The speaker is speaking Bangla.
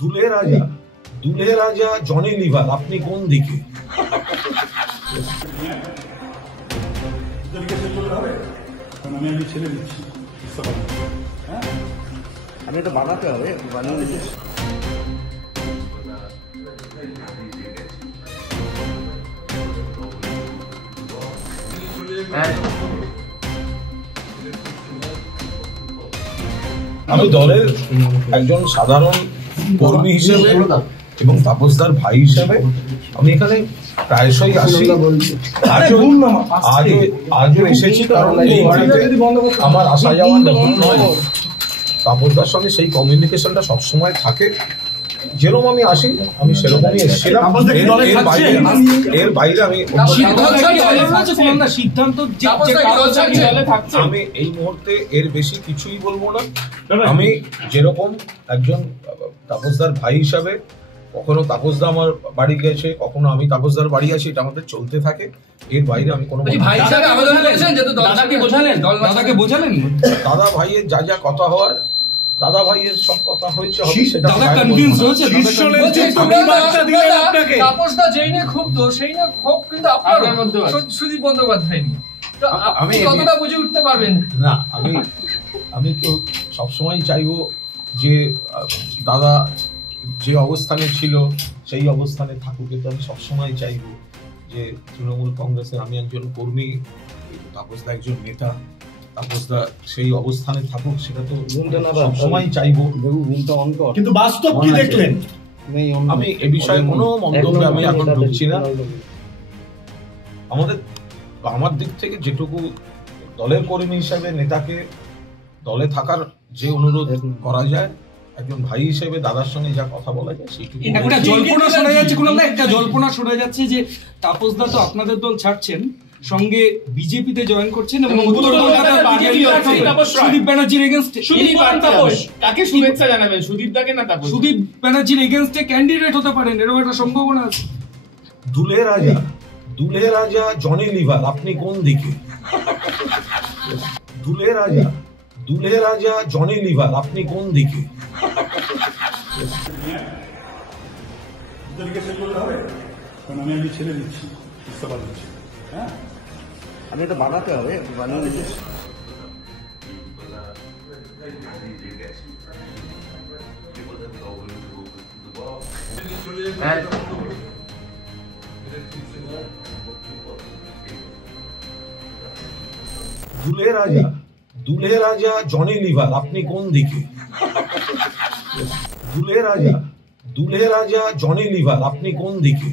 দুলে রাজা জনি লিভার, আপনি কোন দিকে? আমি ছেড়ে দিচ্ছি, আমি এটা বানাতে হবে, বানিয়ে দিচ্ছি। আমি দলের একজন সাধারণ কর্মী হিসেবে এবং তাপসদার ভাই হিসেবে আমি এখানে প্রায়শই আসি। আজও এসেছি, কারণ এই বাড়িতে আমার আসা যাওয়া নতুন নয়। তাপসদার সঙ্গে সেই কমিউনিকেশনটা সবসময় থাকে। যেরকম আমি আসি, আমি সেরকমই এসেছিলাম। এর বাইরে আমি আমি এই মুহূর্তে এর বেশি কিছুই বলবো না। আমি যেরকম একজন তাপসদার ভাই হিসাবে, কখনো তাপসদা আমার বাড়ি গেছে, কখনো আমি তাপসদার বাড়ি আসি, এটা আমাদের চলতে থাকে। এর বাইরে আমি কোনো দাদা ভাইয়ের যা যা কথা হওয়ার, দাদা ভাইয়ের সব কথা হয়েছে, তাপসদা যেই না খুব দোষ, সেই না খুব কিন্তু আপনার সুদীপ বন্দ্যোপাধ্যায় নিয়ে আপনি কতটা বুঝে উঠতে পারবেন না। আমি তো সবসময় চাইবো যে দাদা যে অবস্থানে ছিল সেই অবস্থানে থাকুক, কিন্তু আমি সবসময় চাইবো যে তৃণমূল কংগ্রেসের আমি একজন কর্মী, তাপসদা একজন নেতা, তাপসদা সেই অবস্থানে থাকুক, সেটা তো সবসময় চাইবো। কিন্তু বাস্তব কি দেখলেন? আমি এ বিষয়ে কোনো মন্তব্যে আমি এখন ঢুকছি না। আমার দিক থেকে যেটুকু দলের কর্মী হিসেবে নেতাকে দলে থাকার যে অনুরোধ করা যায়, একজন ভাই হিসেবে দাদার সঙ্গে যা কথা বলা যায় সেইটুকু। একটা জল্পনা শোনা যাচ্ছে যে তাপসদা তো আপনাদের দল ছাড়ছেন, সঙ্গে বিজেপিতে জয়েন করছেন এবং উত্তর কলকাতার সুদীপ ব্যানার্জির এগেইনস্টে কাকে শুভেচ্ছা জানাবেন, সুদীপ দাকে না তাপস? সুদীপ ব্যানার্জির এগেইনস্টে ক্যান্ডিডেট হতে পারেন, এরকম একটা সম্ভাবনা আছে। দুলে রাজা জনি লিভার, আপনি কোন দিকে? দুলে রাজা জনি লিভার, আপনি কোন দিকে? আমি ছেড়ে দিচ্ছি, ইস্তফা দিচ্ছি। আমি এটা বানাতে হবে, বানিয়ে দিচ্ছি। দুলে রাজা জনি লিভার, আপনি কোন দিকে? দুলে রাজা জনি লিভার, আপনি কোন দিকে?